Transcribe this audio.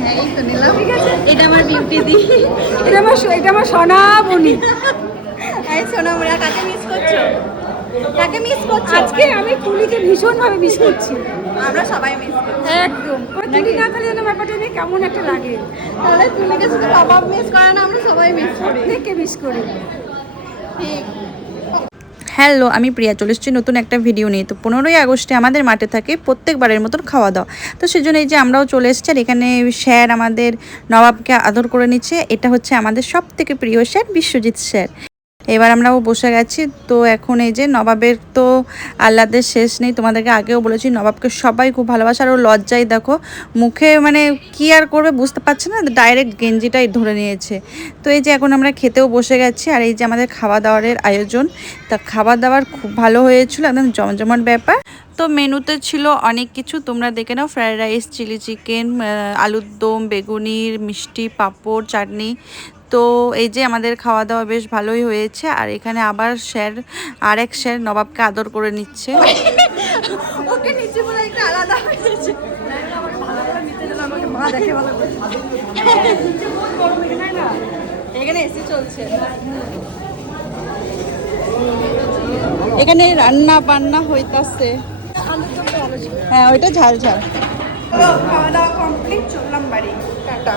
হ্যাঁ এই তো নিলাম। ঠিক আছে, এটা আমার বিউটি দি, এটা আমার সোনা বনি। এই সোনামুরা কাকে মিস করছো? কাকে মিস করছো? আজকে আমি তুলিকে ভীষণভাবে মিস করছি। আমরা সবাই মিস করছি একদম তুলি না থাকলে যেন ব্যাপারটা নিয়ে কেমন একটা লাগে। তাহলে তুমিকে শুধু বাবা মিস করে না, আমরা সবাই মিস করি। অনেককে মিস করি। ঠিক। হ্যালো, আমি প্রিয়া, চলে এসেছি নতুন একটা ভিডিও নিয়ে। তো 15ই আগস্টে আমাদের মাঠে থাকে প্রত্যেকবারের মতন খাওয়া দাওয়া। তো সেজন্য এই যে আমরাও চলে এসেছি, আর এখানে স্যার আমাদের নবাবকে আদর করে নিচ্ছে। এটা হচ্ছে আমাদের সব থেকে প্রিয় স্যার, বিশ্বজিৎ স্যার। এবার আমরাও বসে গেছি। তো এখন এই যে নবাবের তো আহ্লাদের শেষ নেই। তোমাদেরকে আগেও বলেছি নবাবকে সবাই খুব ভালোবাসে। আর ও লজ্জায় দেখো মুখে মানে কি আর করবে বুঝতে পারছে না, ডাইরেক্ট গেঞ্জিটাই ধরে নিয়েছে। তো এই যে এখন আমরা খেতেও বসে গেছি। আর এই যে আমাদের খাওয়া দাওয়ারের আয়োজন, তা খাবার দাবার খুব ভালো হয়েছিল, একদম জমজমাট ব্যাপার। তো মেনুতে ছিল অনেক কিছু, তোমরা দেখে নাও। ফ্রায়েড রাইস, চিলি চিকেন, আলুর দম, বেগুনির, মিষ্টি, পাঁপড়, চাটনি। তো এই যে আমাদের খাওয়া দাওয়া বেশ ভালোই হয়েছে। আর এখানে আবার স্যার, আরেক স্যার নবাবকে আদর করে নিচ্ছে। ওকে নিচে বলে একটা আলাদা হয়েছে। মা দেখে ভালো করে। এখানে এসি চলছে, এখানে রান্না বান্না হইতাছে। হ্যাঁ ওইটা ঝাল ঝাল। খাওয়া দাওয়া কমপ্লিট, চললাম বাড়ি। টাটা।